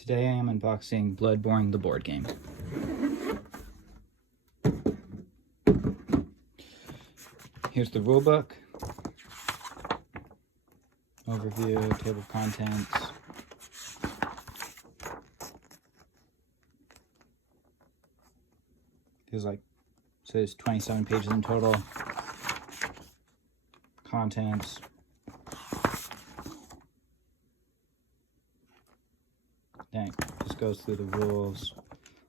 Today I am unboxing Bloodborne, the board game. Here's the rulebook, overview, table of contents. Says 27 pages in total. Contents. Then it just goes through the rules.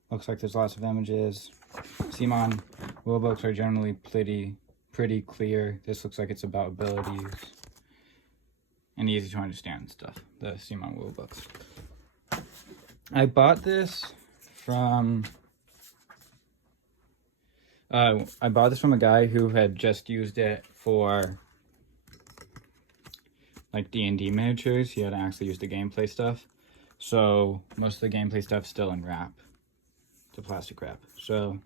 Looks like there's lots of images. CMON rulebooks are generally pretty clear. This looks like it's about abilities and easy to understand stuff. The CMON rulebooks. I bought this from a guy who had just used it for like D&D miniatures. He hadn't actually used the gameplay stuff. So most of the gameplay stuff's still in wrap. The plastic wrap. So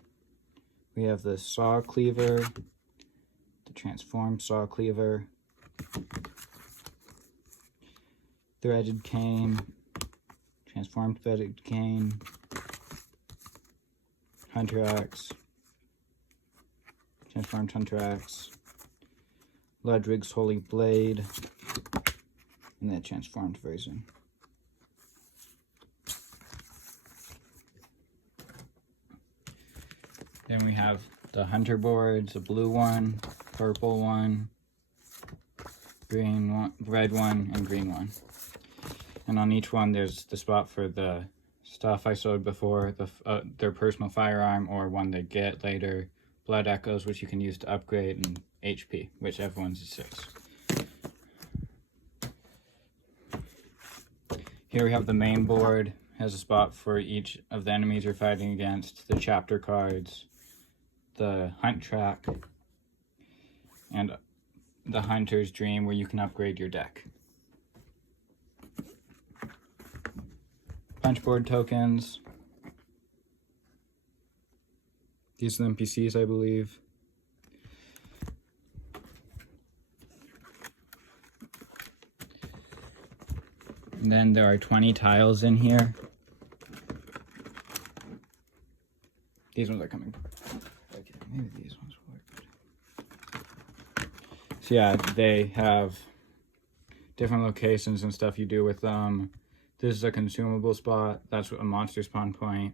we have the saw cleaver, the transformed saw cleaver, threaded cane, transformed threaded cane, hunter axe, transformed hunter axe, Ludwig's holy blade, and the transformed version. Then we have the hunter boards, a blue one, purple one, green one, red one, and green one. And on each one there's the spot for the stuff I showed before, their personal firearm, or one they get later, blood echoes, which you can use to upgrade, and HP, which everyone's is 6. Here we have the main board, has a spot for each of the enemies you're fighting against, the chapter cards, the hunt track, and the hunter's dream, where you can upgrade your deck. Punchboard tokens. These are the NPCs, I believe. And then there are 20 tiles in here. These ones are coming. Okay, maybe these ones work. So yeah, they have different locations and stuff you do with them. This is a consumable spot. That's a monster spawn point.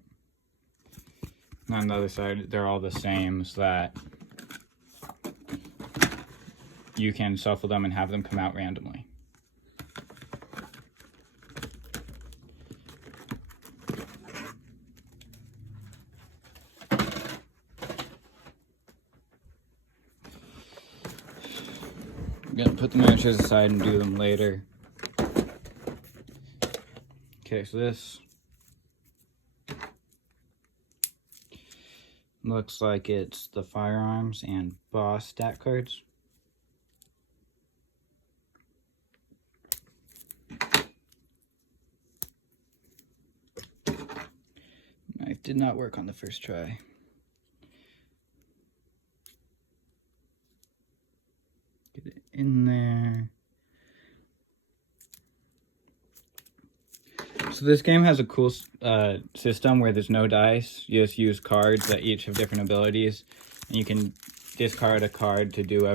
And on the other side, they're all the same, so that you can shuffle them and have them come out randomly. I'm gonna put the miniatures aside and do them later. Okay, so this looks like it's the firearms and boss stat cards. Knife did not work on the first try. Get it in there. So this game has a cool system where there's no dice. You just use cards that each have different abilities, and you can discard a card to do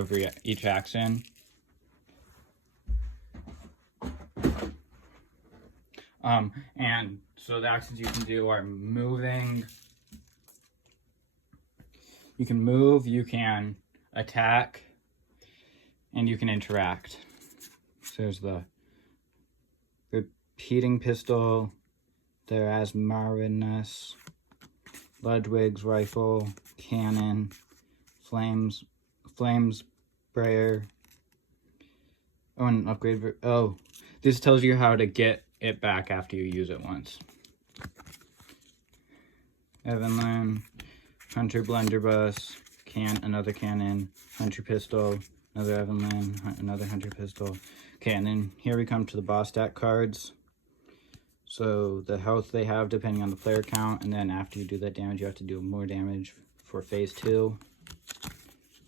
each action. And so the actions you can do are moving. You can move, you can attack, and you can interact. So there's the repeating pistol, the Asmarinus, Ludwig's rifle, cannon, flames sprayer. Oh, and upgrade. Oh, this tells you how to get it back after you use it once. Evanlyn, hunter blunderbuss, another cannon, hunter pistol, another Evanlyn, another hunter pistol. Okay, and then here we come to the boss stat cards. So the health they have depending on the player count, and then after you do that damage, you have to do more damage for phase 2.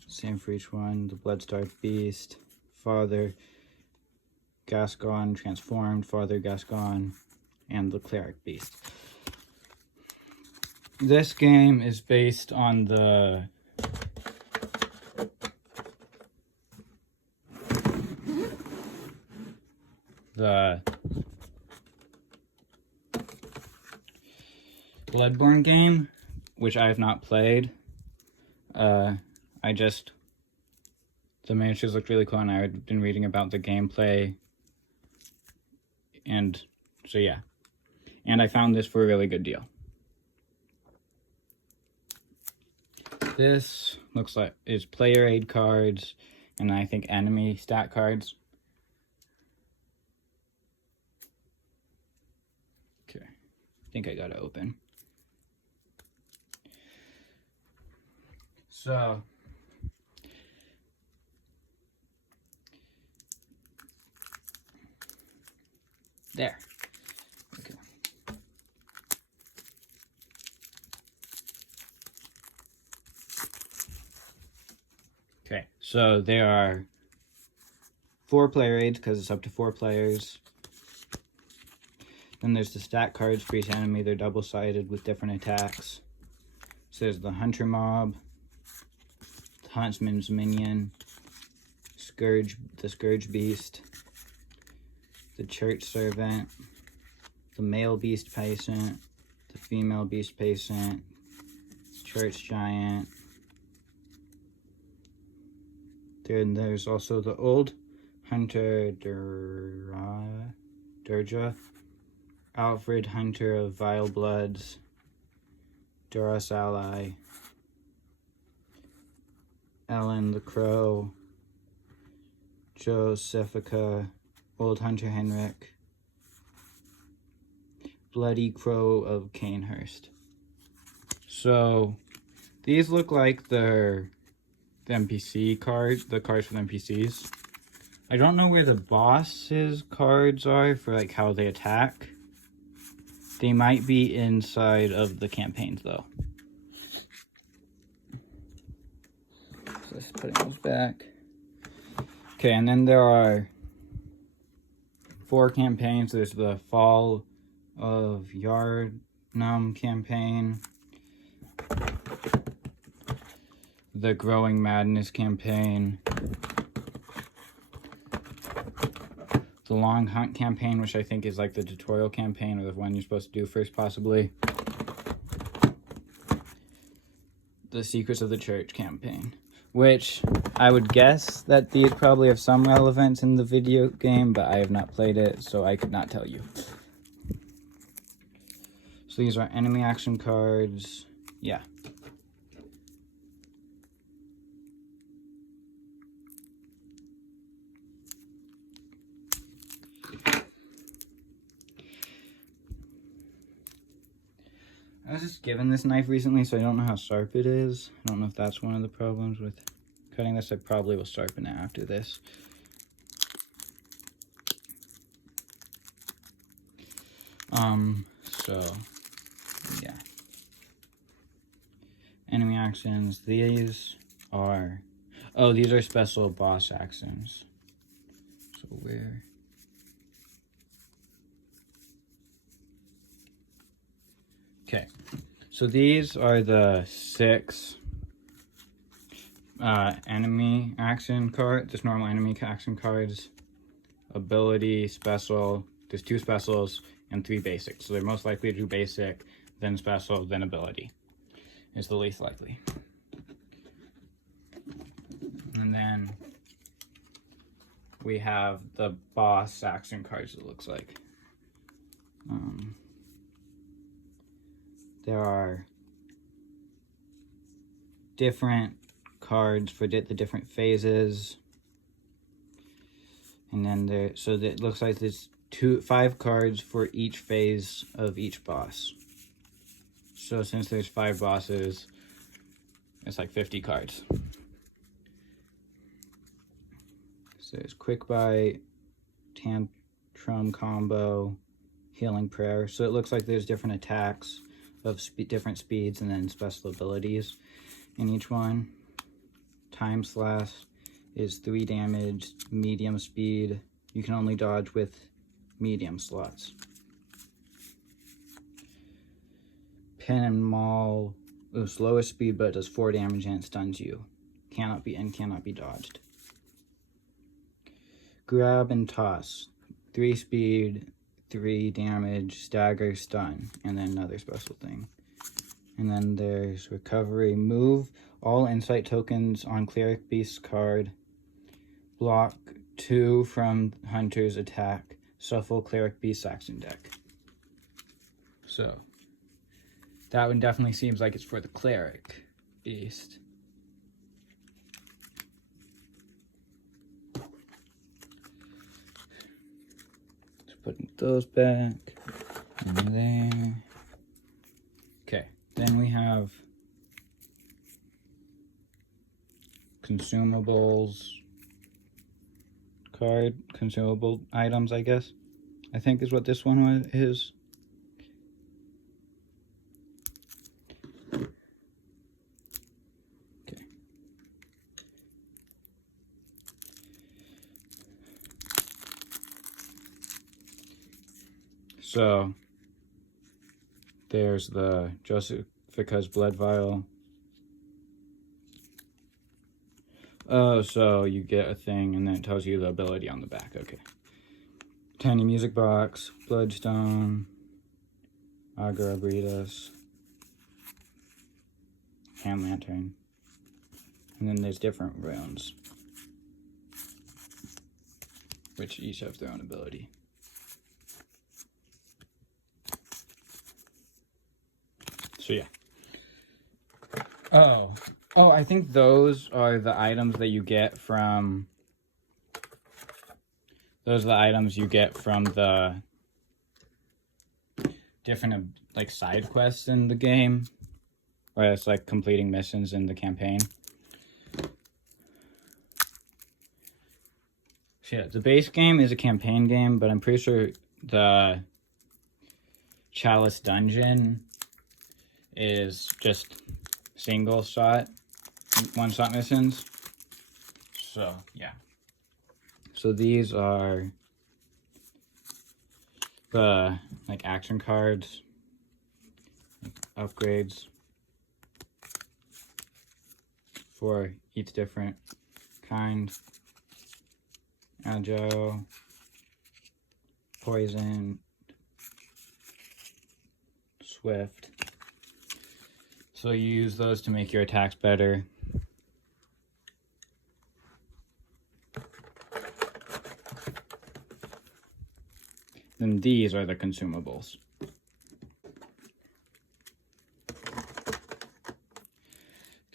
Same for each one. The Bloodstarved Beast, Father, Gascon, Transformed, Father, Gascon, and the Cleric Beast. This game is based on the Bloodborne game, which I have not played. The miniatures looked really cool, and I had been reading about the gameplay, and so yeah. And I found this for a really good deal. This looks like is player aid cards, and I think enemy stat cards. Okay, I think I got it open. So, there. Okay. Okay, so there are 4 player aids because it's up to 4 players. Then there's the stat cards for each enemy. They're double-sided with different attacks. So there's the Hunter Mob, the Huntsman's Minion, the Scourge Beast, the Church Servant, the Male Beast Patient, the Female Beast Patient, Church Giant. Then there's also the Old Hunter Durja, Alfred Hunter of Vile Bloods, Doros Ally, Ellen the Crow, Josephica, Old Hunter Henrik, Bloody Crow of Cainhurst. So these look like the NPC cards, the cards for the NPCs. I don't know where the boss's cards are for like how they attack. They might be inside of the campaigns though. So let's put those back. Okay, and then there are 4 campaigns. There's the Fall of Yharnam campaign, the Growing Madness campaign, the Long Hunt campaign, which I think is like the tutorial campaign, or the one you're supposed to do first, possibly. The Secrets of the Church campaign, which I would guess that these probably have some relevance in the video game, but I have not played it, so I could not tell you. So these are enemy action cards. Yeah. I was just given this knife recently, so I don't know how sharp it is. I don't know if that's one of the problems with cutting this. I probably will sharpen it after this. So, yeah. Enemy actions. These are... Oh, these are special boss actions. So where... Okay, so these are the 6 enemy action cards, just normal enemy action cards. Ability, special, there's 2 specials and 3 basics. So they're most likely to do basic, then special, then ability. Is the least likely. And then we have the boss action cards, it looks like. There are different cards for the different phases. And then so it looks like there's 5 cards for each phase of each boss. So since there's 5 bosses, it's like 50 cards. So there's Quick Bite, Tantrum Combo, Healing Prayer. So it looks like there's different attacks of different speeds and then special abilities in each one. Time Slash is 3 damage, medium speed. You can only dodge with medium slots. Cannonball, slowest speed, but does 4 damage and it stuns you. Cannot be dodged. Grab and toss, 3 speed, 3 damage, stagger, stun, and then another special thing. And then there's recovery. Move all insight tokens on Cleric Beast's card. Block 2 from Hunter's attack. Shuffle Cleric Beast's action deck. So, that one definitely seems like it's for the Cleric Beast. Just putting those back in there. Okay, then we have consumables card, consumable items, I guess. I think is what this one is. Okay. So, there's the Josephica's blood vial. Oh, so you get a thing and then it tells you the ability on the back. Okay. Tiny music box, bloodstone, Agra Breedus, hand lantern, and then there's different runes, which each have their own ability. So yeah. Oh, I think those are the items that you get from... Those are the items you get from the different, like, side quests in the game. Where it's, like, completing missions in the campaign. So yeah, the base game is a campaign game, but I'm pretty sure the Chalice Dungeon is just single shot, one-shot missions. So, yeah. So these are the, like, action cards, like, upgrades for each different kind. Agile, poison, swift. So you use those to make your attacks better. Then these are the consumables.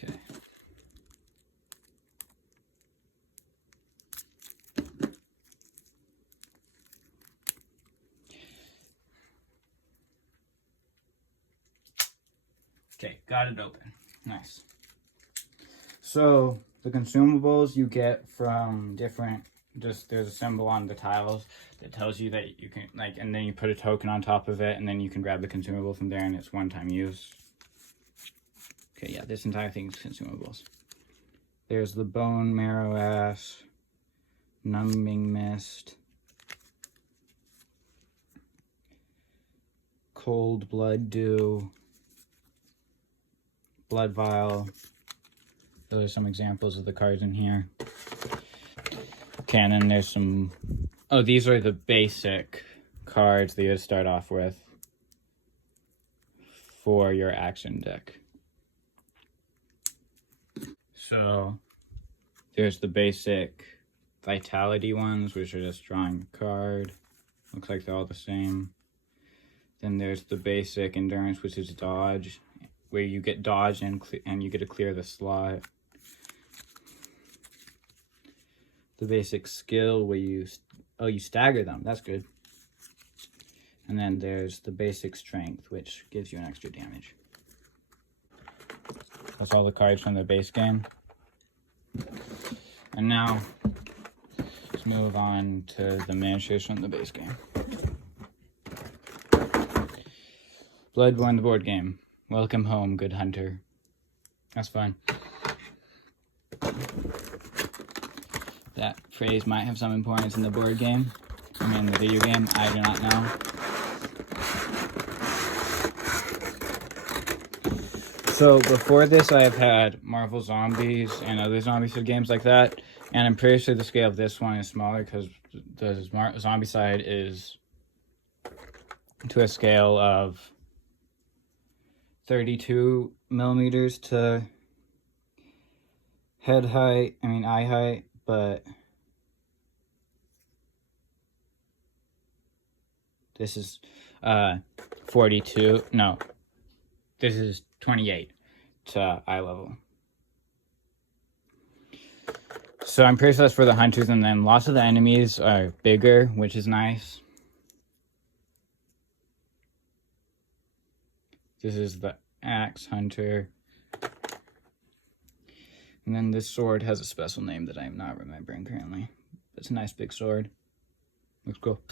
Okay. Okay, got it open. Nice. So the consumables you get from different, just there's a symbol on the tiles that tells you that you can, like, and then you put a token on top of it and then you can grab the consumable from there and it's one-time use. Okay, yeah, this entire thing is consumables. There's the bone marrow ash, numbing mist, cold blood dew, blood vial. Those are some examples of the cards in here. Okay, and then there's some... Oh, these are the basic cards that you start off with for your action deck. So, there's the basic vitality ones, which are just drawing a card. Looks like they're all the same. Then there's the basic endurance, which is dodge, where you get dodge and you get to clear the slot. The basic skill where you stagger them. That's good. And then there's the basic strength, which gives you an extra damage. That's all the cards from the base game. And now let's move on to the miniatures from the base game. Bloodborne, the board game. Welcome home, good hunter. That's fine. That phrase might have some importance in the board game. I mean, the video game, I do not know. So before this, I've had Marvel Zombies and other Zombie games like that, and I'm pretty sure the scale of this one is smaller because the zombie side is to a scale of 32 millimeters to eye height, but this is 42. No, this is 28 to eye level. So I'm pretty sure that's for the hunters, and then lots of the enemies are bigger, which is nice. This is the axe hunter. And then this sword has a special name that I'm not remembering currently. It's a nice big sword. Looks cool.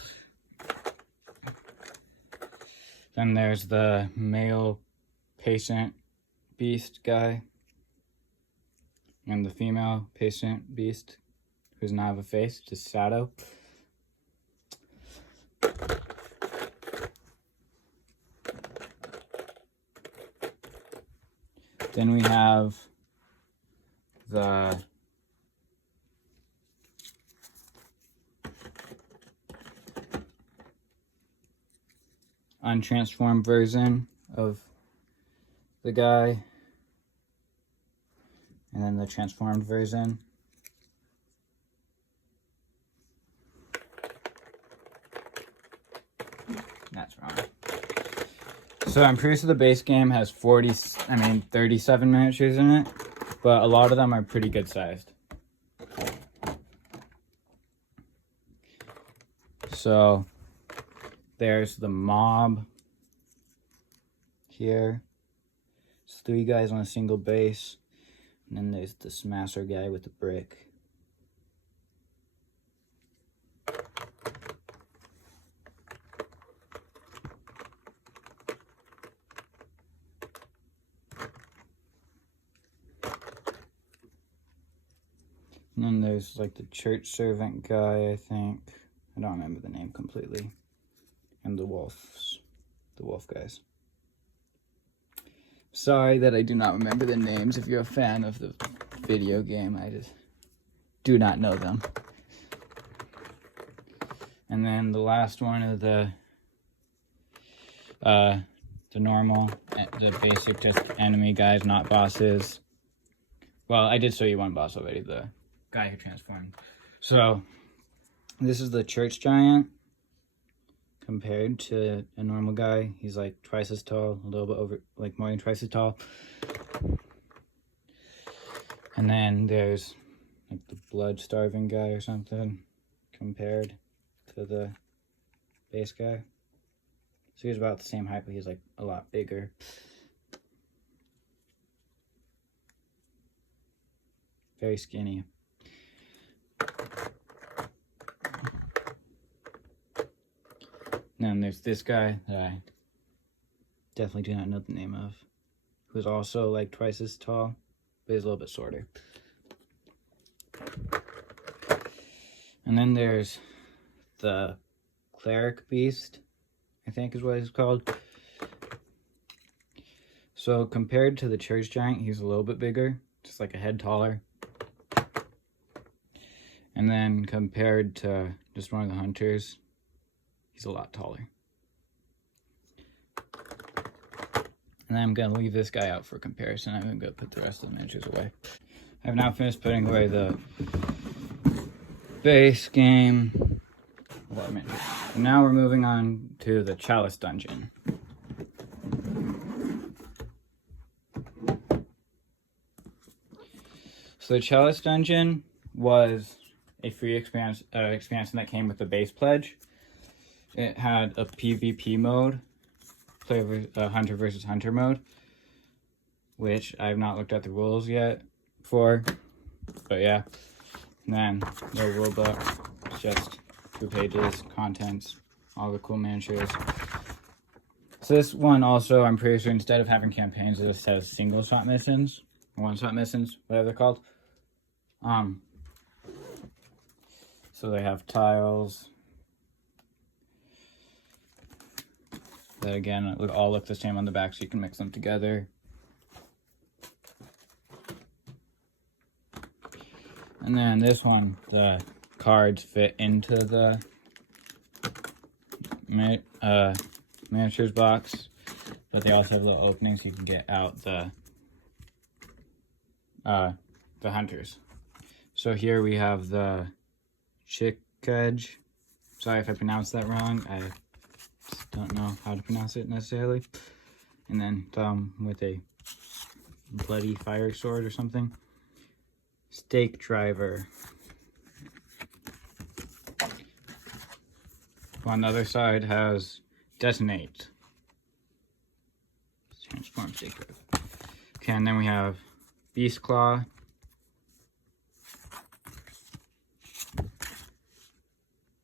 Then there's the male patient beast guy. And the female patient beast, who does not have a face, just shadow. Then we have the untransformed version of the guy. And then the transformed version. That's wrong. So I'm pretty sure the base game has 37 miniatures in it, but a lot of them are pretty good sized. So there's the mob here. It's 3 guys on a single base. And then there's the smasher guy with the brick. And then there's like the church servant guy, I think. I don't remember the name completely. And the wolf guys. Sorry that I do not remember the names. If you're a fan of the video game, I just do not know them. And then the last one is the basic just enemy guys, not bosses. Well, I did show you one boss already, the guy who transformed. So this is the church giant. Compared to a normal guy, he's like twice as tall, a little bit over, like more than twice as tall. And then there's like the blood starving guy or something compared to the base guy. So he's about the same height, but he's like a lot bigger. Very skinny. And then there's this guy that I definitely do not know the name of, who's also like twice as tall, but he's a little bit shorter. And then there's the cleric beast, I think is what it's called. So compared to the church giant, he's a little bit bigger, just like a head taller. And then compared to just one of the hunters, he's a lot taller. And I'm going to leave this guy out for comparison. I'm going to go put the rest of the miniatures away. I've now finished putting away the base game. And now we're moving on to the Chalice Dungeon. So the Chalice Dungeon was a free expansion that came with the base pledge. It had a PvP mode, hunter versus hunter mode, which I've not looked at the rules yet for, but yeah. And then the rulebook, just 2 pages, contents, all the cool miniatures. So this one also, I'm pretty sure instead of having campaigns, it just has single shot missions, or one shot missions, whatever they're called. So they have tiles that again all look the same on the back, so you can mix them together. And then this one, the cards fit into the miniatures box, but they also have little openings so you can get out the hunters. So here we have the chick edge. Sorry if I pronounced that wrong. I just don't know how to pronounce it necessarily. And then with a bloody fire sword or something. Stake driver. On the other side has detonate. Transform stake driver. Okay, and then we have beast claw.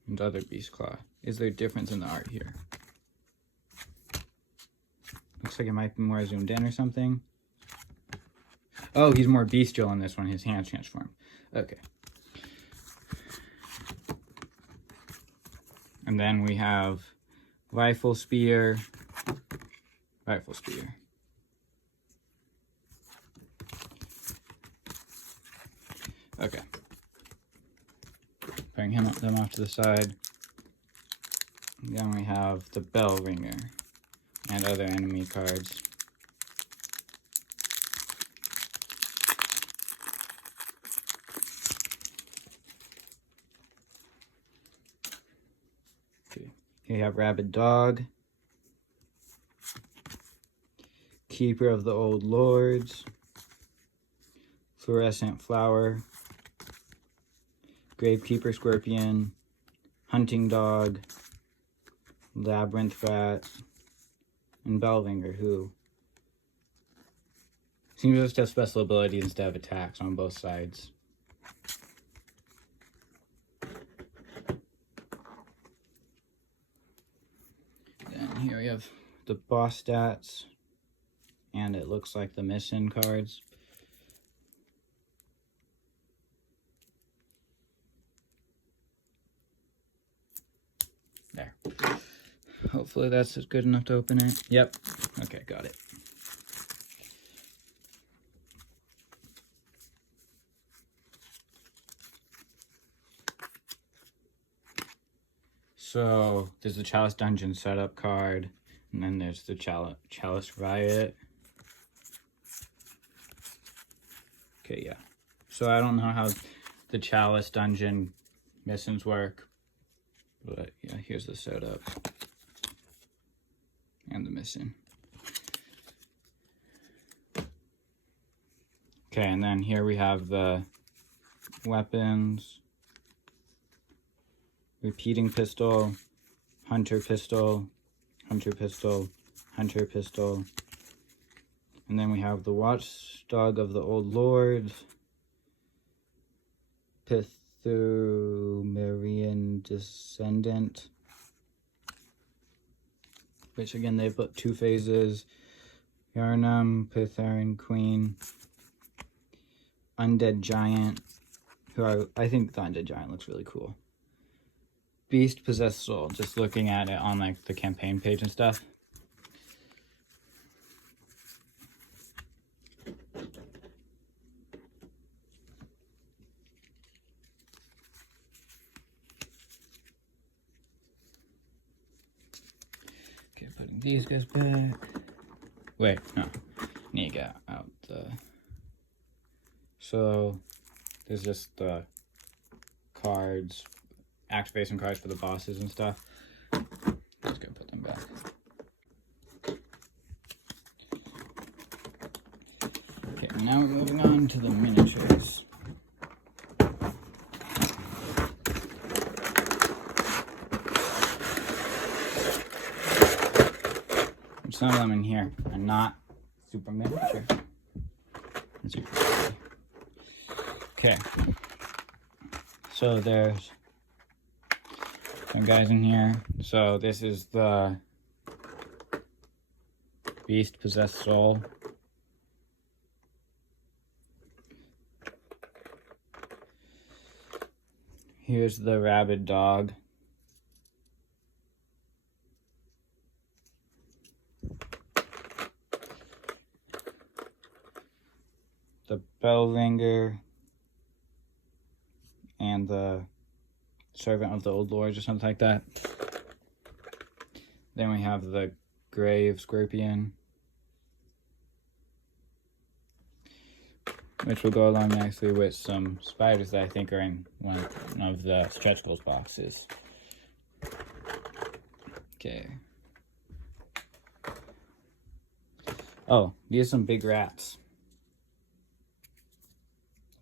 And other beast claw. Is there a difference in the art here? Looks like it might be more zoomed in or something. Oh, he's more bestial in this one. His hands transform. Okay. And then we have rifle spear. Rifle spear. Okay. Bring them off to the side. And then we have the bell ringer and other enemy cards. Okay. Here you have rabid dog, keeper of the old lords, fluorescent flower, gravekeeper scorpion, hunting dog, labyrinth rat, and Bellringer, who seems to just have special abilities instead of attacks on both sides. Then here we have the boss stats, and it looks like the mission cards. There. Hopefully that's good enough to open it. Yep. Okay, got it. So there's the Chalice Dungeon setup card, and then there's the Chalice Riot. Okay, yeah. So I don't know how the Chalice Dungeon missions work, but yeah, here's the setup and the mission. Okay, and then here we have the weapons. Repeating pistol, hunter pistol, hunter pistol, hunter pistol. And then we have the watchdog of the old lords, Pythumerian descendant, which again they put 2 phases, Yarnum, Pytharian queen, undead giant, who I think the undead giant looks really cool. Beast possessed soul, just looking at it on like the campaign page and stuff. Okay, putting these guys back. Wait, no. Need to get out the... So, there's just the cards, activation cards for the bosses and stuff. Let's go put them back. Okay, now we're moving on to the miniatures. Some of them in here are not super miniature. Okay, so there's some guys in here. So this is the beast possessed soul. Here's the rabid dog. The bell ringer. and the Servant of the Old Lords or something like that. Then we have the Grave Scorpion, which will go along nicely with some spiders that I think are in one of the stretch goals boxes. Okay. Oh, these are some big rats.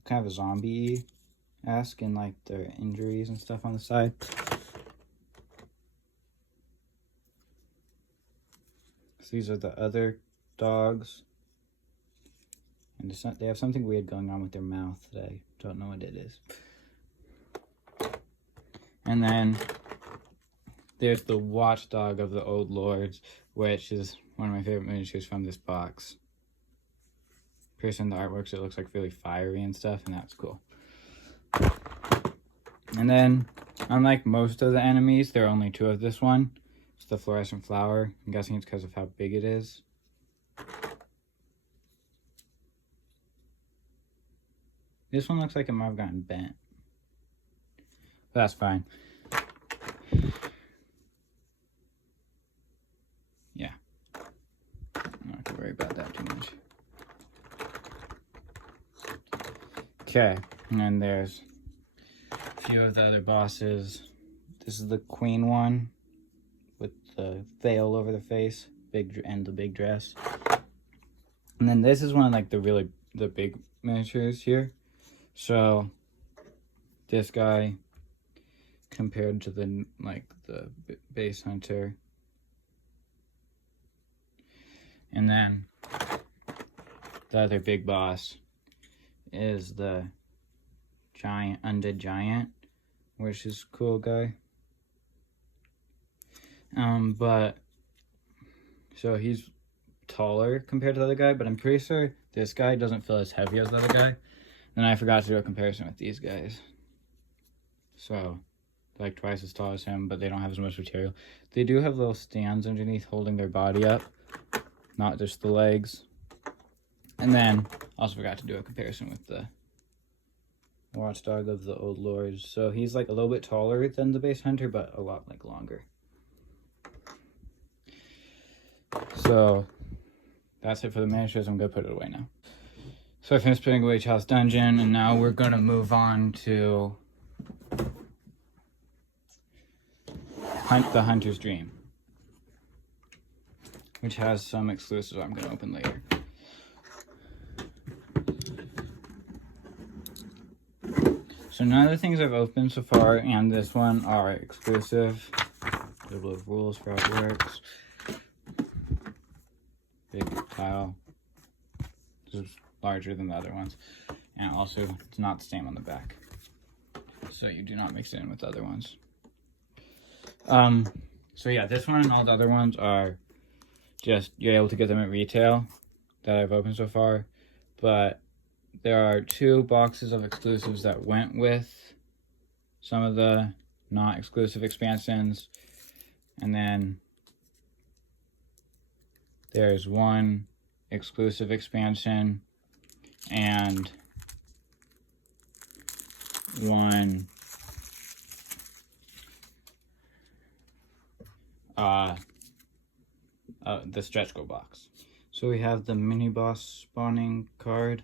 Kind of a zombie-esque in like their injuries and stuff on the side. So these are the other dogs. And they have something weird going on with their mouth that I don't know what it is. And then there's the Watchdog of the Old Lords, which is one of my favorite miniatures from this box. Piercing the artworks, it looks like really fiery and stuff, and that's cool. And then, unlike most of the enemies, there are only 2 of this one. It's the Fluorescent Flower. I'm guessing it's because of how big it is. This one looks like it might have gotten bent. But that's fine. Yeah. I'm not gonna worry about that too much. Okay, and then there's a few of the other bosses. This is the Queen one with the veil over the face, and the big dress. And then this is one of like the big miniatures here. So this guy compared to the base hunter. And then the other big boss is the undead giant, which is a cool guy. So he's taller compared to the other guy, but I'm pretty sure this guy doesn't feel as heavy as the other guy. And I forgot to do a comparison with these guys. So, like twice as tall as him, but they don't have as much material. They do have little stands underneath holding their body up, not just the legs. And then, also forgot to do a comparison with the Watchdog of the Old Lords. So he's like a little bit taller than the base hunter, but a lot like longer. So that's it for the miniatures. I'm gonna put it away now. So I finished putting away Chalice Dungeon, and now we're gonna move on to the Hunter's Dream, which has some exclusives I'm gonna open later. So none of the things I've opened so far and this one are exclusive. A little bit of rules for how it works. Big tile. This is larger than the other ones. And also, it's not the same on the back. So you do not mix it in with the other ones. So yeah, this one and all the other ones are just, you're able to get them at retail that I've opened so far. But there are 2 boxes of exclusives that went with some of the not exclusive expansions. And then there's 1 exclusive expansion and 1 the stretch goal box. So we have the mini boss spawning card,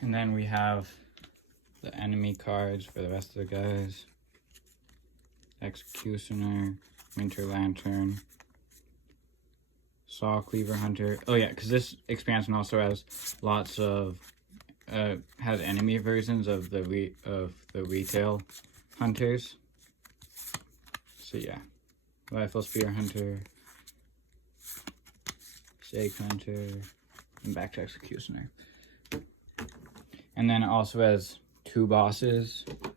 and then we have the enemy cards for the rest of the guys. Executioner, Winter Lantern, Saw Cleaver Hunter. Oh yeah, because this expansion also has lots of has enemy versions of the retail hunters. So yeah, Rifle Spear Hunter, Stake Hunter, and back to Executioner. And then it also has 2 bosses. It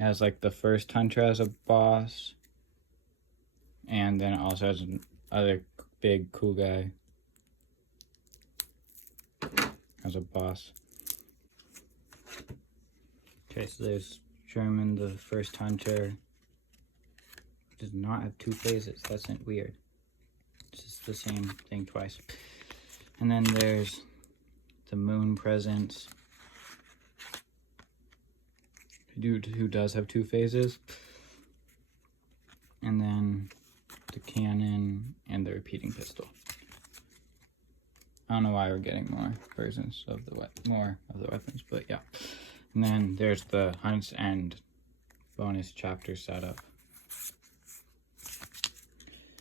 has like the first hunter as a boss, and then it also has another big cool guy as a boss. Okay, so there's German, the first hunter. Does not have 2 phases. That's weird. It's just the same thing twice. And then there's the Moon Presence. who does have 2 phases. And then the cannon and the repeating pistol. I don't know why we're getting more versions of the weapons, but yeah. And then there's the hunts and bonus chapter setup.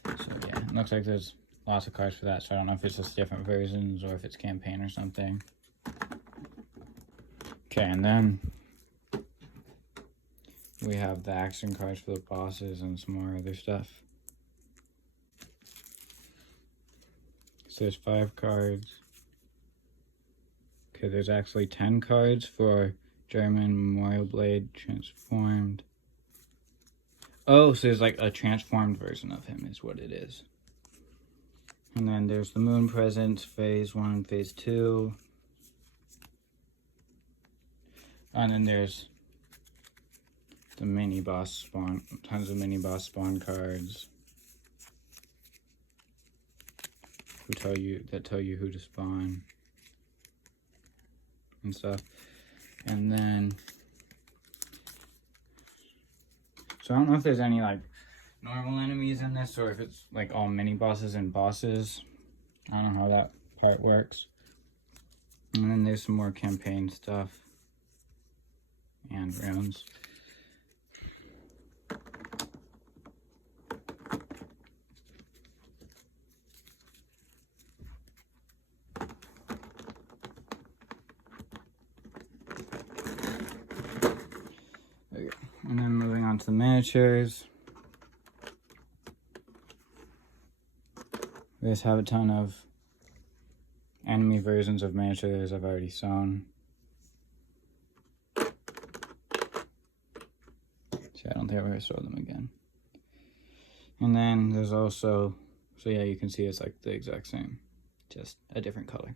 So yeah, it looks like there's lots of cards for that, so I don't know if it's just different versions or if it's campaign or something. Okay, and then we have the action cards for the bosses and some more other stuff. So there's 5 cards. Okay, there's actually 10 cards for German Memorial Blade transformed. Oh, so there's like a transformed version of him is what it is. And then there's the Moon Presence, Phase 1 and Phase 2. And then there's the mini boss spawn, tons of mini boss spawn cards tell you who to spawn and stuff. And then, so I don't know if there's any like normal enemies in this or if it's like all mini bosses and bosses. I don't know how that part works. And then there's some more campaign stuff and runes. Okay. And then moving on to the miniatures. We just have a ton of enemy versions of miniatures I've already sewn. I don't think I've ever sold them again. And then there's also, so yeah, you can see it's like the exact same, just a different color.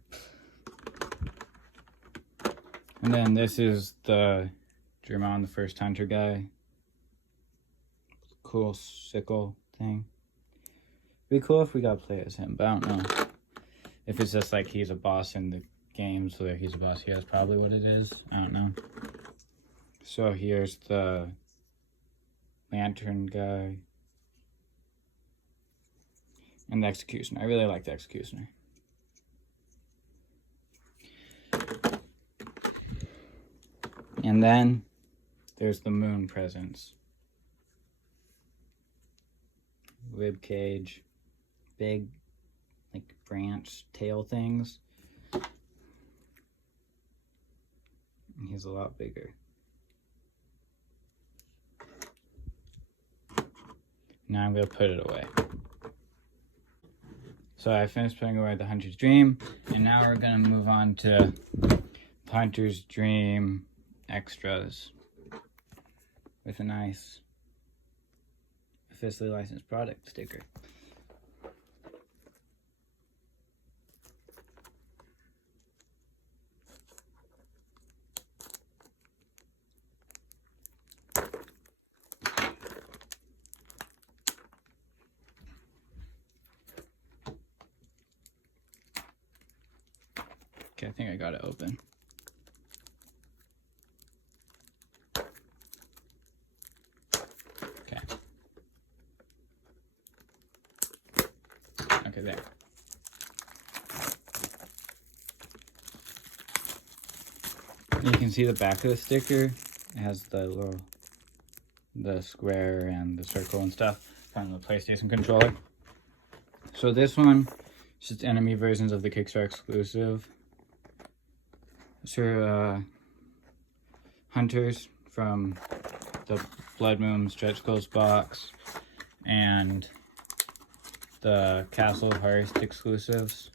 And then this is the German, the first hunter guy. Cool sickle thing. It'd be cool if we got to play as him, but I don't know. If it's just like he's a boss in the game, so that he's a boss, yeah, that's probably what it is. I don't know. So here's the lantern guy and the executioner. I really like the executioner. And then there's the Moon Presence. Rib cage, big like branch tail things. And he's a lot bigger. Now I'm going to put it away. So I finished putting away the Hunter's Dream, and now we're going to move on to Hunter's Dream extras with a nice officially licensed product sticker. Okay, I think I got it open. Okay. Okay, there. You can see the back of the sticker. It has the square and the circle and stuff, kind of the PlayStation controller. So this one is just enemy versions of the Kickstarter Exclusive. Sure, hunters from the Blood Moon Stretch Goals box and the Castle of Hearst exclusives.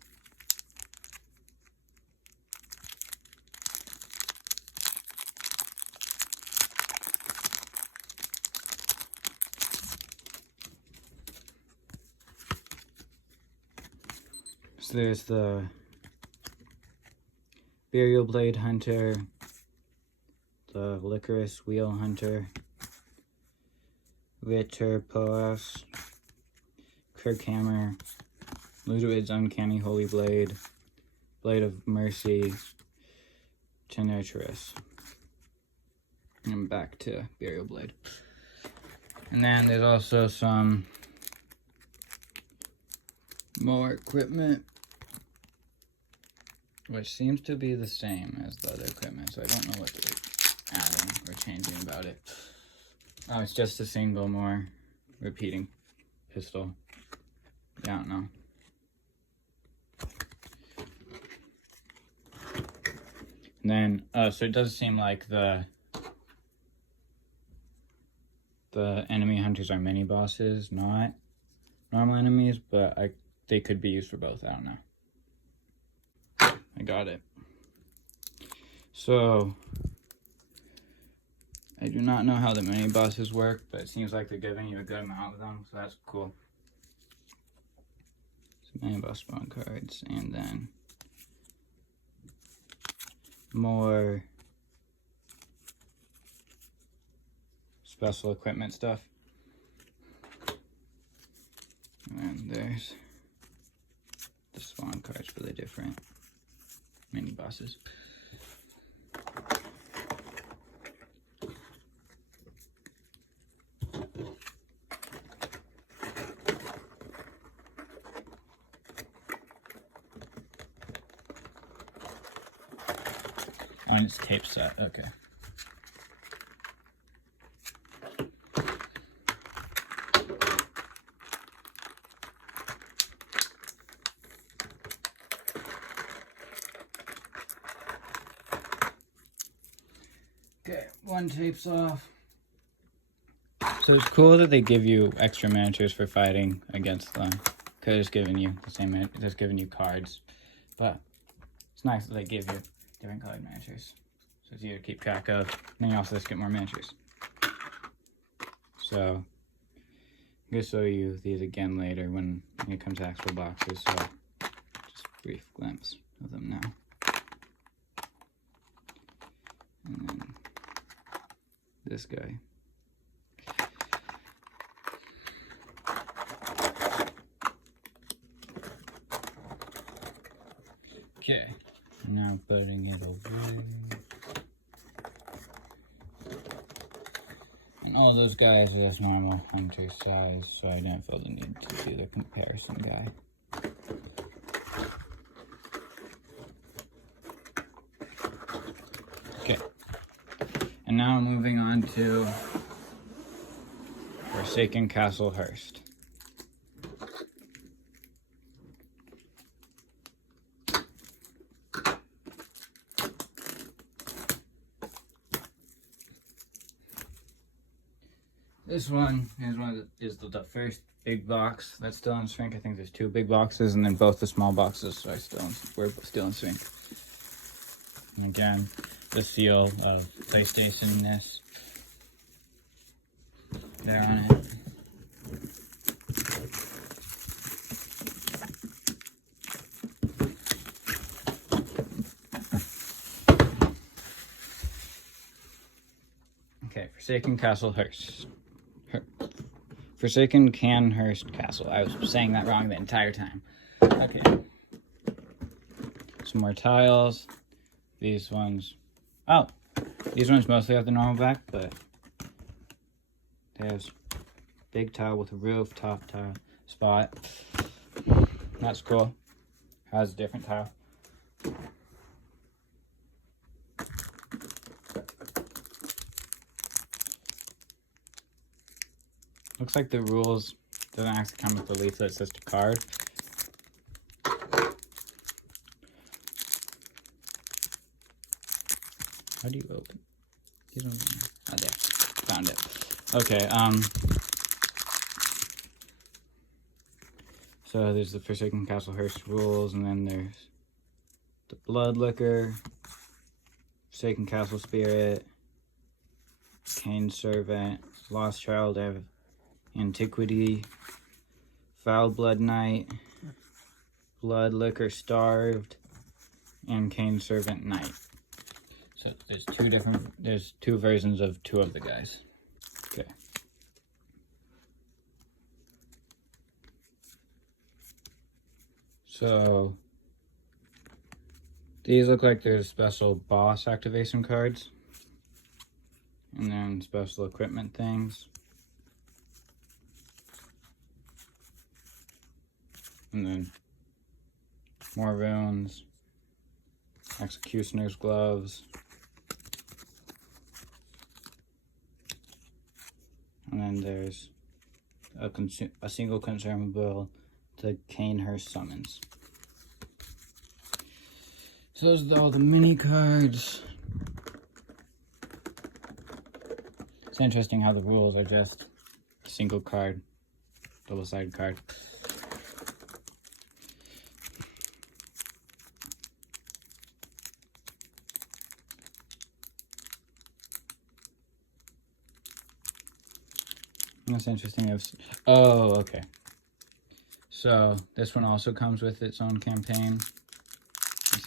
So there's the Burial Blade Hunter, the Licorice Wheel Hunter, Ritter Poas, Kirkhammer, Ludwig's Uncanny Holy Blade, Blade of Mercy, Tenetrus. And back to Burial Blade. And then there's also some more equipment, which seems to be the same as the other equipment, so I don't know what they're adding or changing about it. Oh, it's just a single more repeating pistol. I don't know. And then, so it does seem like the enemy hunters are mini bosses, not normal enemies, but they could be used for both. I don't know. I got it. So I do not know how the mini bosses work, but it seems like they're giving you a good amount of them, so that's cool. Some mini boss spawn cards, and then more special equipment stuff. And then there's the spawn cards for the different mini bosses. On its tape set, okay. Okay, one tape's off. So it's cool that they give you extra miniatures for fighting against them. Could have just given you the same, just giving you cards. But it's nice that they give you different colored miniatures. So it's easier to keep track of. And then you also just get more miniatures. So I'm going to show you these again later when it comes to actual boxes. So just a brief glimpse of them now. And then this guy. Okay, now putting it away. And all those guys are this normal hunter size, so I didn't feel the need to do the comparison guy. Okay, and now moving on to Forsaken Cainhurst. This one is the first big box that's still in shrink. I think there's two big boxes, and then both the small boxes are we're still in shrink. And again, the seal of PlayStation-ness there on it. Okay, Forsaken Cainhurst. Forsaken Cainhurst Castle. I was saying that wrong the entire time. Okay. Some more tiles. These ones. Oh, these ones mostly have the normal back, but there's big tile with a roof, top tile spot. That's cool. Has a different tile. Looks like the rules doesn't actually come with the leaflet, it's just a card. How do you open? These ones. Oh, there. Found it. Okay, so there's the Forsaken Cainhurst rules, and then there's the Blood Liquor, Forsaken Castle Spirit, Cain Servant, Lost Child of Antiquity, Foul Blood Knight, Blood Liquor Starved, and Cain Servant Knight. So there's two versions of two of the guys. Okay. So these look like they're special boss activation cards. And then special equipment things. And then more runes. Executioner's gloves. And then there's a single consumable, the Cainhurst summons. So those are all the mini cards. It's interesting how the rules are just a single card, double-sided card. That's interesting. Oh, okay. So this one also comes with its own campaign.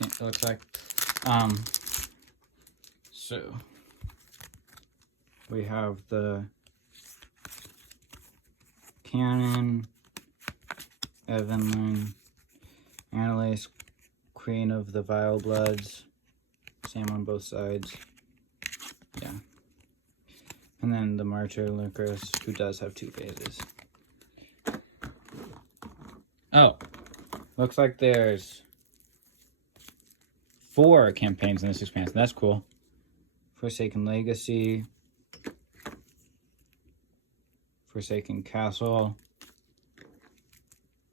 It looks like. So we have the Canon, Evelyn, Annalise, Queen of the Vile Bloods. Same on both sides. Yeah. And then the Marcher Lucas, who does have 2 phases. Oh, looks like there's 4 campaigns in this expansion. That's cool. Forsaken Legacy, Forsaken Castle,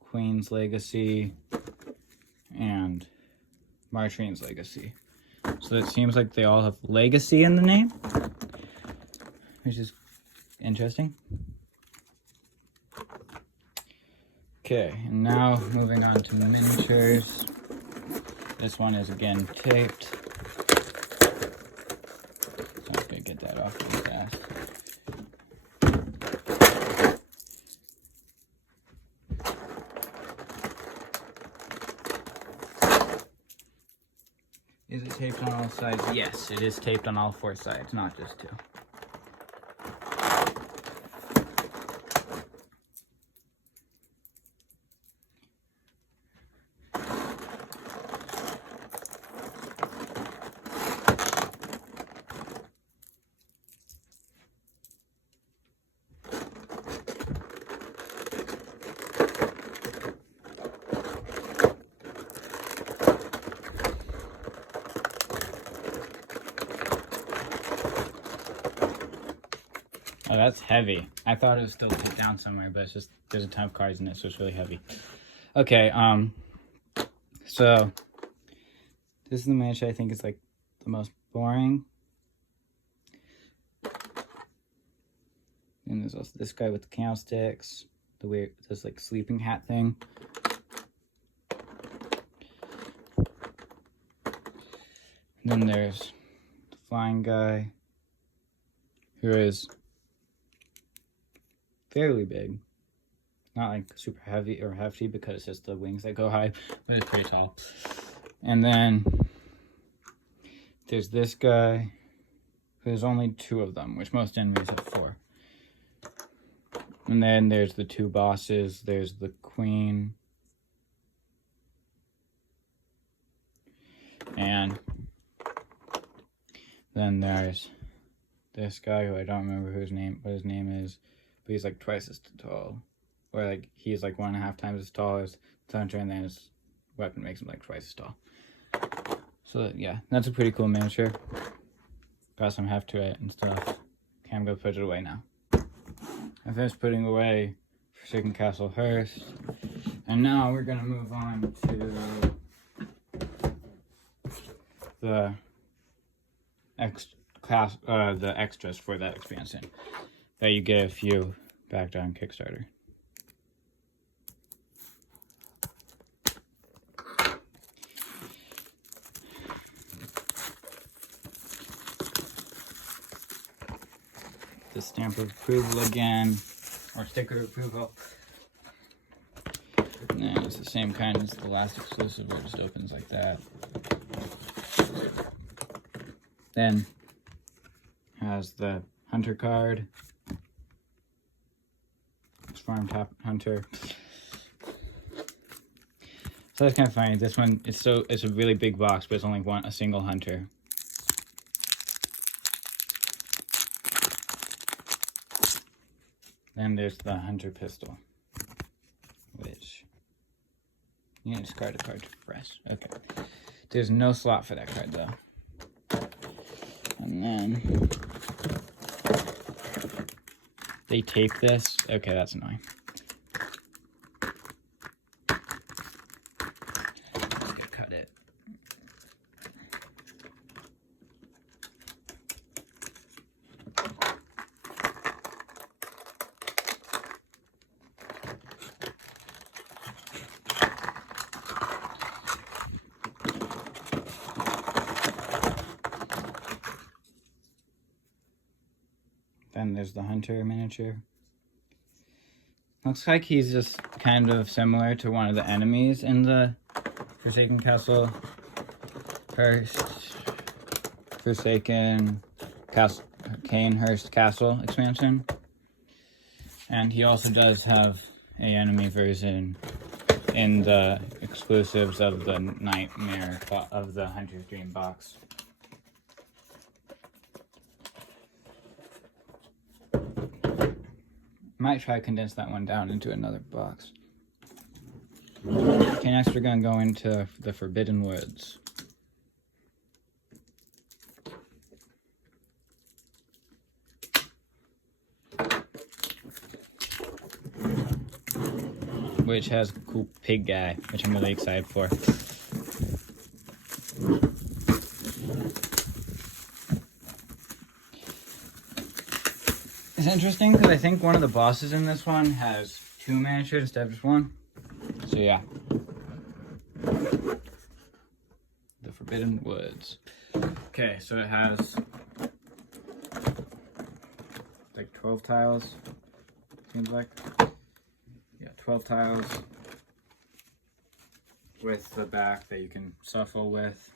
Queen's Legacy, and Martrine's Legacy. So it seems like they all have Legacy in the name, which is interesting. Okay, and now moving on to miniatures. This one is again taped. So I'm gonna get that off really fast. Is it taped on all sides? Yes, it is taped on all 4 sides, not just 2. Oh, that's heavy. I thought it was still put down somewhere, but it's just, there's a ton of cards in it, so it's really heavy. Okay, so this is the miniature I think is like the most boring. And there's also this guy with the candlesticks, the weird, this like sleeping hat thing. And then there's the flying guy, who is fairly big. Not like super heavy or hefty because it's just the wings that go high, but it's pretty tall. And then there's this guy, there's only 2 of them, which most enemies have 4. And then there's the 2 bosses, there's the queen, and then there's this guy who I don't remember what his name is, but he's like twice as tall, or like he's like 1.5 times as tall as the hunter, and then his weapon makes him like twice as tall. So yeah, that's a pretty cool miniature. Got some heft to it and stuff. Okay, I'm gonna put it away now. I finished putting away Forsaken Castle Hurst, and now we're gonna move on to the extras for that expansion that you get if you backed on Kickstarter. The stamp of approval again, or sticker of approval. And then it's the same kind as the last exclusive, where it just opens like that. Then has the hunter card. It's Farm Top Hunter. So that's kind of funny. This one, it's a really big box, but it's only a single hunter. Then there's the Hunter Pistol, which you can discard a card to press. Okay. There's no slot for that card though. And then they tape this. Okay, that's annoying. Cut it. Then there's the Hunter miniature. Looks like he's just kind of similar to one of the enemies in the Forsaken Castle. Forsaken Castle, Cainhurst Castle expansion. And he also does have a enemy version in the exclusives of the Nightmare of the Hunter's Dream box. Might try to condense that one down into another box. Okay, next we're going to go into the Forbidden Woods. Which has a cool pig guy, which I'm really excited for. It's interesting because I think one of the bosses in this one has 2 miniatures instead of just 1. So yeah. The Forbidden Woods. Okay, so it has like 12 tiles, seems like. Yeah, 12 tiles with the back that you can shuffle with.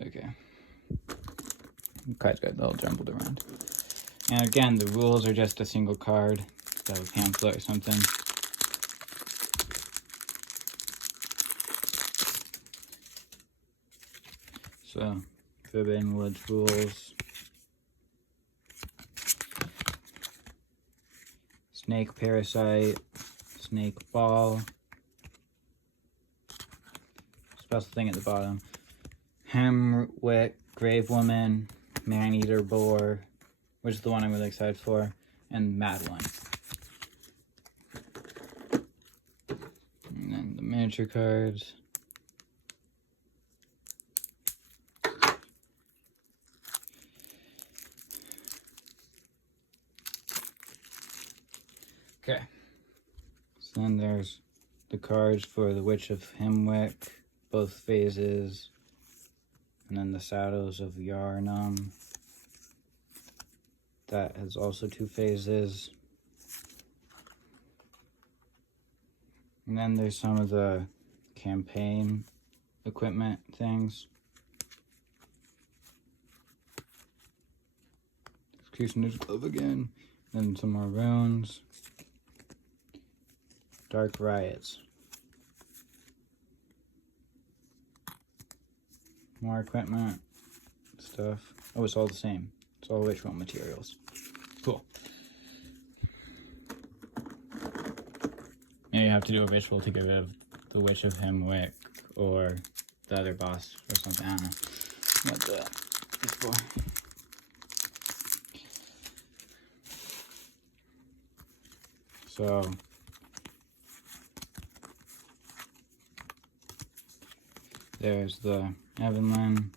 Okay. Card's got all jumbled around. And again, the rules are just a single card, instead of a pamphlet or something. So, Forbidden Woods rules. Snake Parasite, Snake Ball. Special thing at the bottom. Hemwick, Grave Woman, Man-Eater Boar, which is the one I'm really excited for, and Mad One. And then the miniature cards. Okay. So then there's the cards for the Witch of Hemwick, both phases. And then the Shadows of Yharnam. That has also 2 phases. And then there's some of the campaign equipment things. Executioner's Glove again. Then some more runes. Dark Riots. More equipment, stuff. Oh, it's all the same. It's all ritual materials. Cool. Maybe you have to do a ritual to get rid of the Witch of Hemwick or the other boss or something. I don't know what that is for. So there's the Evelyn,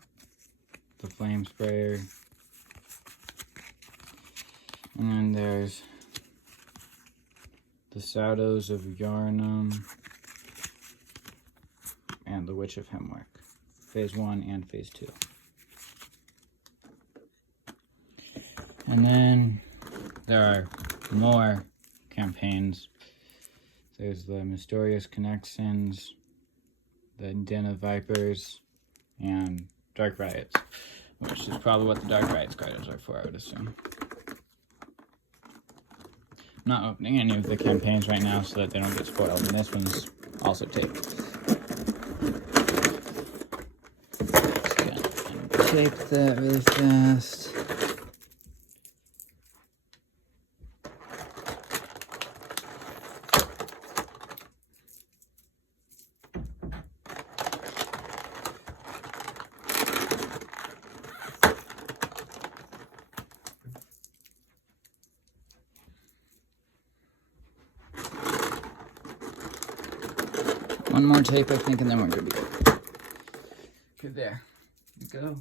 the Flame Sprayer, and then there's the Shadows of Yharnam and the Witch of Hemwick, Phase 1 and Phase 2. And then there are more campaigns. There's the Mysterious Connections, the Den of Vipers, and Dark Riots, which is probably what the Dark Riots cards are for, I would assume. I'm not opening any of the campaigns right now so that they don't get spoiled, and this one's also taped. tape that really fast. One more tape, I think, and then we're gonna be good. Good, there we go.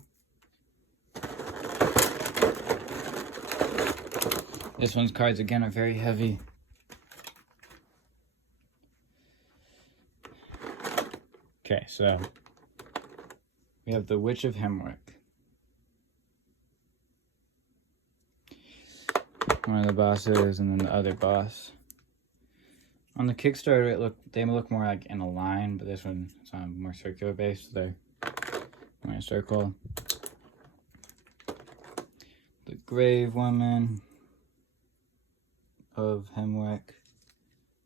This one's cards, again, are very heavy. Okay, so we have the Witch of Hemwick. One of the bosses, and then the other boss. On the Kickstarter, they look more like in a line, but this one is on a more circular base, so they're more in a circle. The Grave Woman of Hemwick,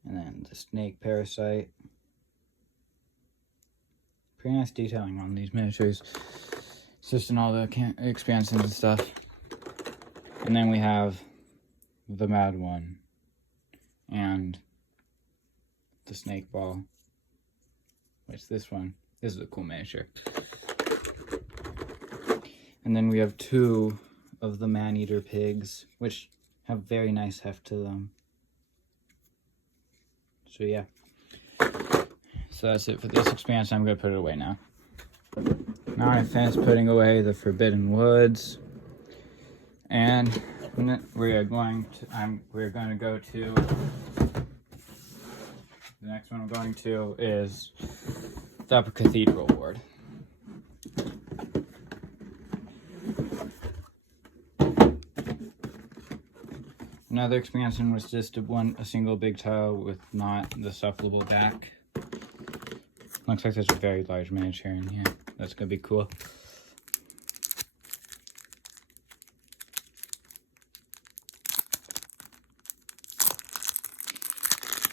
and then the Snake Parasite. Pretty nice detailing on these miniatures. It's just in all the expansions and stuff. And then we have the Mad One and the Snake Ball, which this is a cool miniature. And then we have two of the Man-Eater pigs, which have very nice heft to them. So yeah. So that's it for this expansion. I'm going to put it away now. Now I finished putting away the Forbidden Woods. And we're going to go to... The next one I'm going to is the Upper Cathedral Ward. Another expansion was just a single big tile with not the shuffleable back. Looks like there's a very large miniature in here. That's gonna be cool.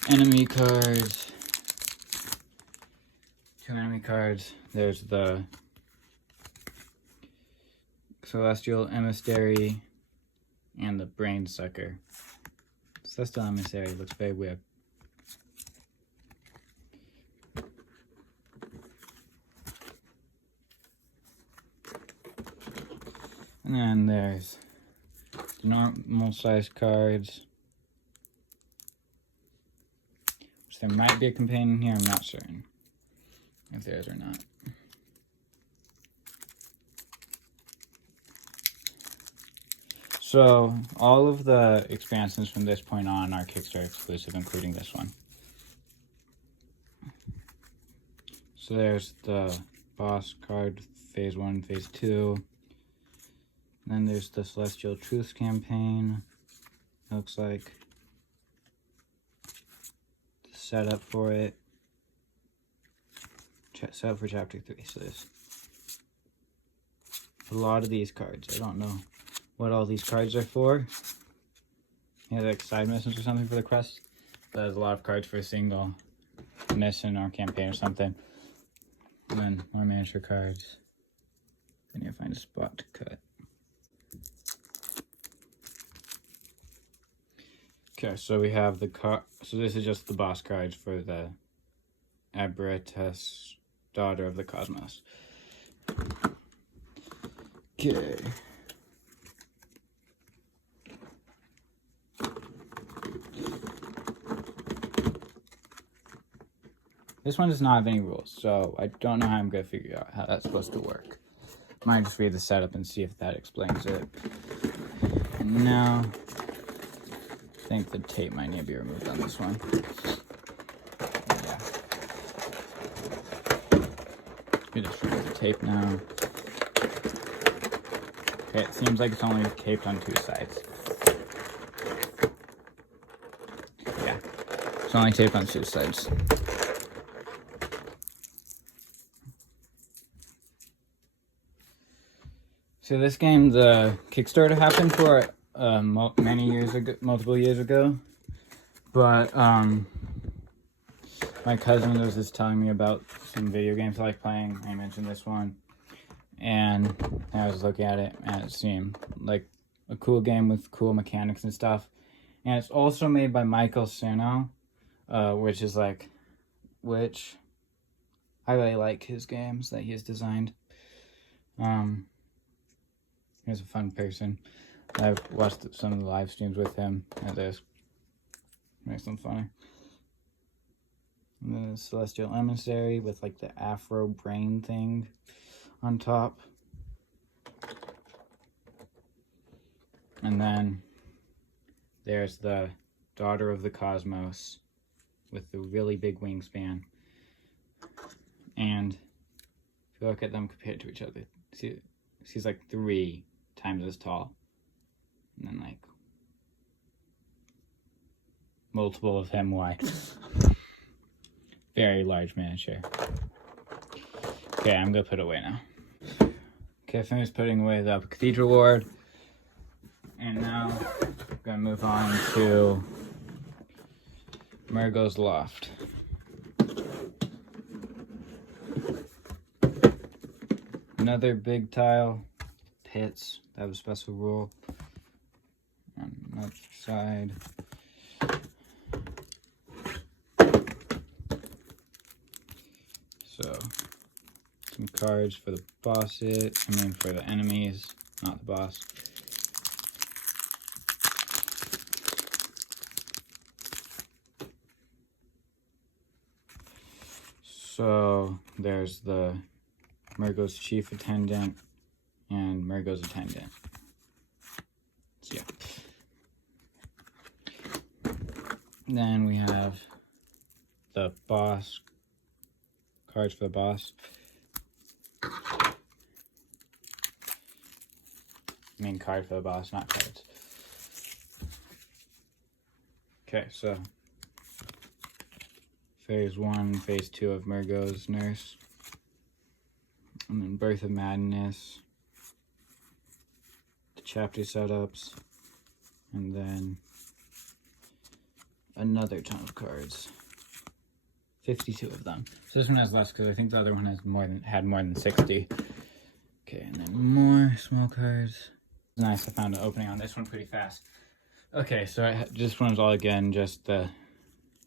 Enemy cards. Two enemy cards. There's the Celestial Emissary and the Brain Sucker. Celestial Emissary looks very weird. And then there's the normal size cards. Which there might be a companion here, I'm not certain if there is or not. So, all of the expansions from this point on are Kickstarter exclusive, including this one. So there's the boss card, phase 1, phase 2. Then there's the Celestial Truths campaign. It looks like the setup for it. Setup for chapter 3. So there's a lot of these cards. I don't know what all these cards are for. Yeah, like side missions or something for the quest. But there's a lot of cards for a single mission or campaign or something. And then more miniature cards. I need to find a spot to cut. Okay, so we have the card. So this is just the boss cards for the Abratus, Daughter of the Cosmos. Okay. This one does not have any rules, so I don't know how I'm going to figure out how that's supposed to work. I might just read the setup and see if that explains it. And now, I think the tape might need to be removed on this one. Yeah. We just remove the tape now. Okay, it seems like it's only taped on 2 sides. Yeah, it's only taped on 2 sides. So this game, the Kickstarter happened for multiple years ago, but my cousin was just telling me about some video games I like playing. I mentioned this one, and I was looking at it, and it seemed like a cool game with cool mechanics and stuff. And it's also made by Michael Sano, which I really like his games that he's designed. He's a fun person. I've watched some of the live streams with him at this. Makes them funny. And then the Celestial Emissary with like the Afro brain thing on top. And then there's the Daughter of the Cosmos with the really big wingspan. And if you look at them compared to each other, she's like 3 times as tall. And then like multiple of him wide. Very large miniature. Okay, I'm gonna put it away now. Okay, I finished putting away the Cathedral Ward. And now I'm gonna move on to Mergo's Loft. Another big tile, pits, that have a special rule. On the other side. So, some cards for the bosses, for the enemies, not the boss. So, there's the Mergo's Chief Attendant and Mergo's Attendant. So, yeah. Then we have the boss, cards for the boss. Card for the boss, not cards. Okay, so Phase 1, Phase 2 of Mergo's Nurse. And then Birth of Madness. The chapter setups. And then another ton of cards. 52 of them. So this one has less because I think the other one has had more than 60. Okay, and then more small cards. Nice, I found an opening on this one pretty fast. Okay, so this one's all again just the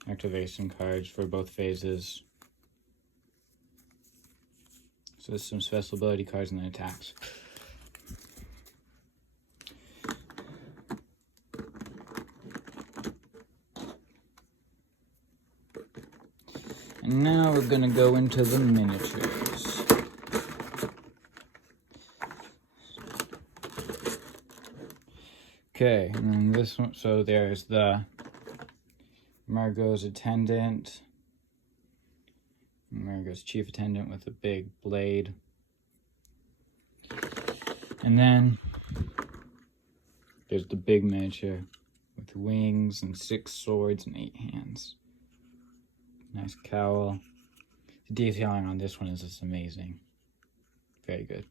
activation cards for both phases. So there's some special ability cards and then attacks. And now we're gonna go into the miniatures. Okay, and then this one, so there's the Mergo's Attendant, Mergo's Chief Attendant with a big blade, and then there's the big miniature with wings and 6 swords and 8 hands. Nice cowl. The detailing on this one is just amazing. Very good.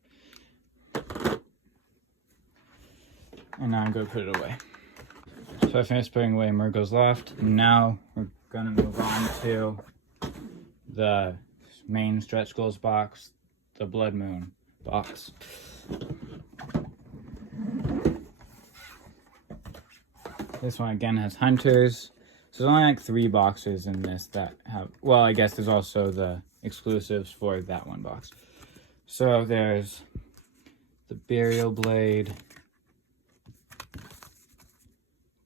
And now I'm going to put it away. So I finished putting away Mergo's Loft. And now we're going to move on to the main stretch goals box, the Blood Moon box. This one again has hunters. So there's only like 3 boxes in this that have, well, I guess there's also the exclusives for that one box. So there's the Burial Blade,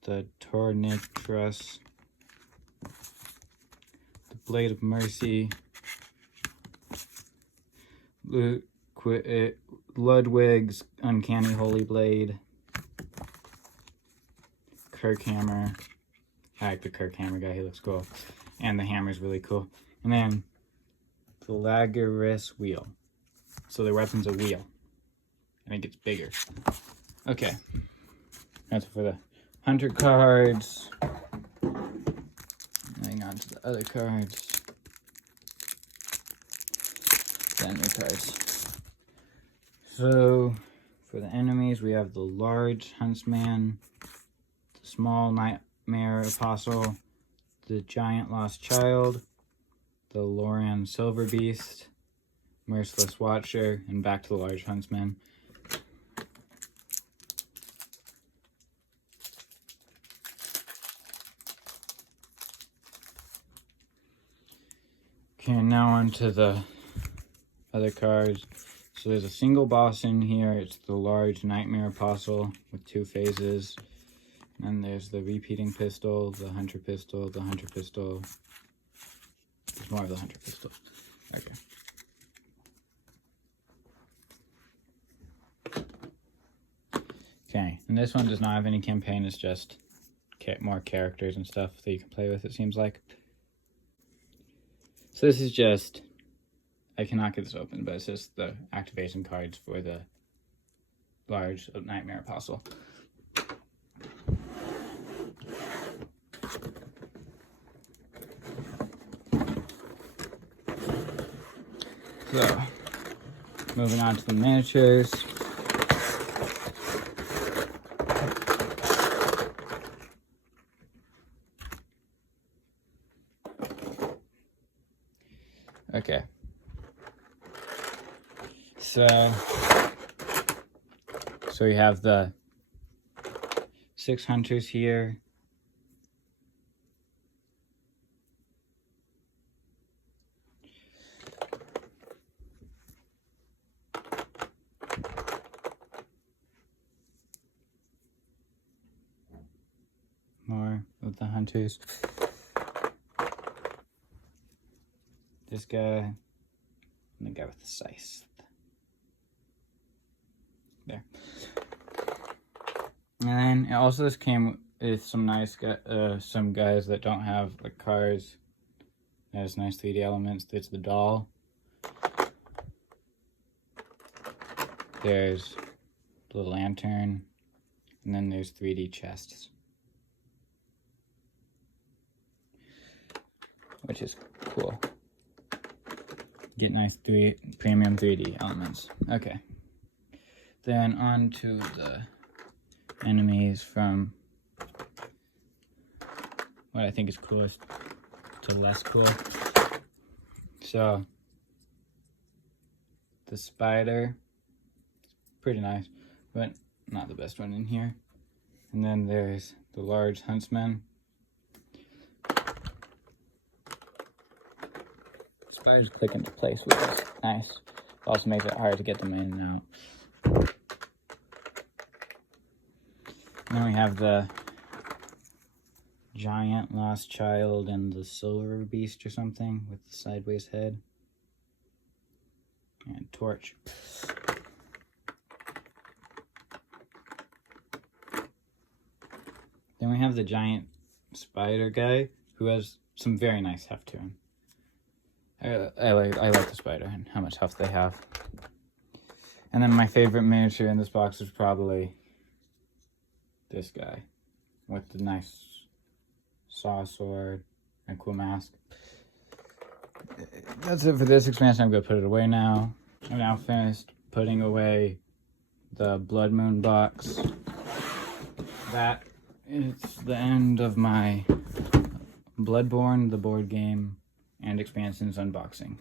the Tornitrus, the Blade of Mercy, Ludwig's Uncanny Holy Blade, Kirkhammer. I like the Kirkhammer guy, he looks cool. And the hammer's really cool. And then the Lagaris Wheel. So the weapon's a wheel. And it gets bigger. Okay. That's for the hunter cards. Moving on to the other cards. The enemy cards. So for the enemies, we have the large huntsman, the small nightmare apostle, the giant lost child, the Loran silver beast, Merciless Watcher, and back to the Large Huntsman. Okay, now on to the other cards. So there's a single boss in here. It's the Large Nightmare Apostle with 2 phases. And there's the Repeating Pistol, the Hunter Pistol, the Hunter Pistol. There's more of the Hunter Pistol. Okay. Okay, and this one does not have any campaign. It's just more characters and stuff that you can play with, it seems like. So this is just, I cannot get this open, but it's just the activation cards for the Large Nightmare Apostle. So, moving on to the miniatures. Okay. So we have the 6 hunters here. More of the hunters. This guy, and the guy with the scythe. There. And then also this came with some nice some guys that don't have like cars. There's nice 3D elements. There's the doll. There's the lantern, and then there's 3D chests, which is cool. Get nice premium 3D elements. Okay. Then on to the enemies from what I think is coolest to less cool. So, the spider, pretty nice, but not the best one in here. And then there's the Large Huntsman. Spiders click into place, which is nice. Also makes it hard to get them in and out. And then we have the giant lost child and the silver beast or something with the sideways head. And torch. Then we have the giant spider guy who has some very nice heft to him. I like the spider and how much health they have. And then my favorite miniature in this box is probably this guy with the nice saw sword and cool mask. That's it for this expansion. I'm going to put it away now. I'm now finished putting away the Blood Moon box. That is the end of my Bloodborne, the board game, and expansions unboxing.